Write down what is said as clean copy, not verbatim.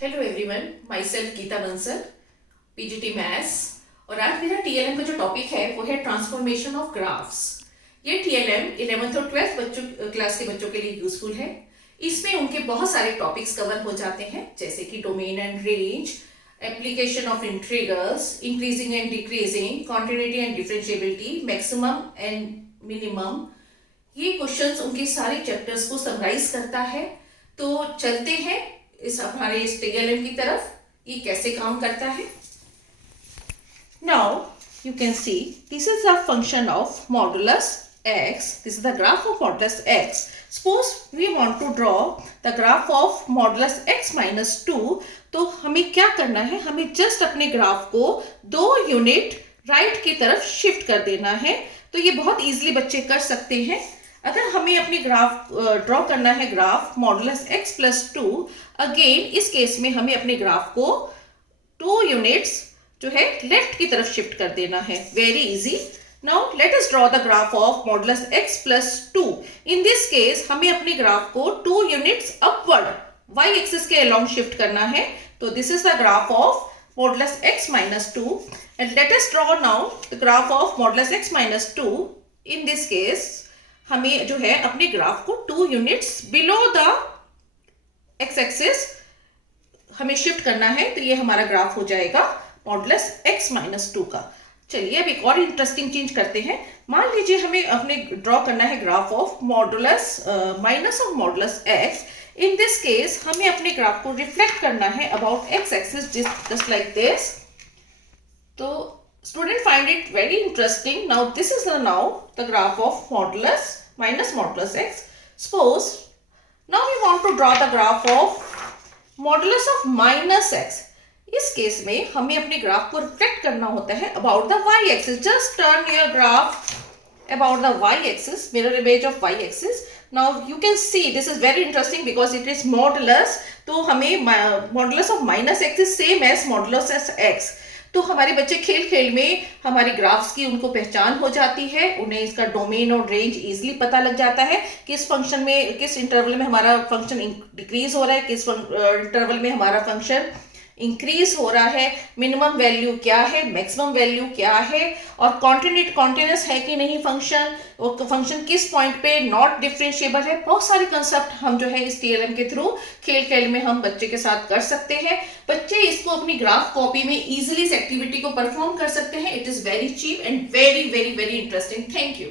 Hello everyone, myself Geeta Bansal, PGT maths. और आज मेरा टीएलएम का जो टॉपिक है वो है ट्रांसफॉर्मेशन ऑफ ग्राफ्स। ये टीएलएम 11th और 12th बच्चों क्लास के बच्चों के लिए यूजफुल है। इसमें उनके बहुत सारे टॉपिक्स कवर हो जाते हैं, जैसे कि domain and range, application of integrals, increasing and decreasing, continuity and differentiability, maximum and minimum. ये क्वेश्चंस उनके सारे चैप्टर्स को समराइज करता है। तो चलते हैं हमारे इस टीएलएम की तरफ, ये कैसे काम करता है। Now you can see this is the function of modulus x. This is the graph of modulus x. Suppose we want to draw the graph of modulus x minus 2. तो हमें क्या करना है, हमें जस्ट अपने ग्राफ को 2 unit right की तरफ शिफ्ट कर देना है। तो ये बहुत इजीली बच्चे कर सकते हैं। अगर हमें अपनी ग्राफ ड्रॉ करना है, graph modulus x plus 2, again इस केस में हमें अपने ग्राफ को 2 यूनिट्स जो है लेफ्ट की तरफ शिफ्ट कर देना है। Very easy. Now let us draw the graph of modulus x plus 2। In this case हमें अपने ग्राफ को 2 यूनिट्स अपवर्ड y एक्सिस के अलोंग शिफ्ट करना है। तो this is the graph of modulus x minus 2 and let us draw now the graph of modulus x minus 2। In this case हमें जो है अपने ग्राफ को 2 units below the x axis हमें शिफ्ट करना है। तो ये हमारा ग्राफ हो जाएगा मॉडुलस x माइनस 2 का। चलिए अब एक और इंटरेस्टिंग चीज करते हैं। मान लीजिए हमें अपने ड्रॉ करना है graph of modulus minus of modulus x। In this case हमें अपने ग्राफ को रिफ्लेक्ट करना है about x axis just like this. तो student find it very interesting. Now this is the graph of modulus minus modulus x. Suppose now we want to draw the graph of modulus of minus x. इस case में हमें अपने graph को reflect करना होता है about the y axis. Just turn your graph about the y axis, mirror image of y axis. Now you can see this is very interesting because it is modulus. तो हमें modulus of minus x is same as modulus of x. तो हमारे बच्चे खेल खेल में हमारे graphs की उनको पहचान हो जाती है, उन्हें इसका डोमेन और रेंज इजीली पता लग जाता है। किस फंक्शन में, किस इंटरवल में हमारा फंक्शन डिक्रीज हो रहा है, किस इंटरवल में हमारा फंक्शन इंक्रीज हो रहा है, मिनिमम वैल्यू क्या है, मैक्सिमम वैल्यू क्या है, और कॉन्टिन्यूस है कि नहीं फंक्शन, और फंक्शन किस पॉइंट पे नॉट डिफरेंशिएबल है। बहुत सारे कंसेप्ट हम जो है इस टीएलएम के थ्रू खेल खेल में हम बच्चे के साथ कर सकते हैं। बच्चे इसको अपनी ग्राफ कॉपी में इजिली इस एक्टिविटी को परफॉर्म कर सकते हैं। It is very cheap and very very very interesting. Thank you.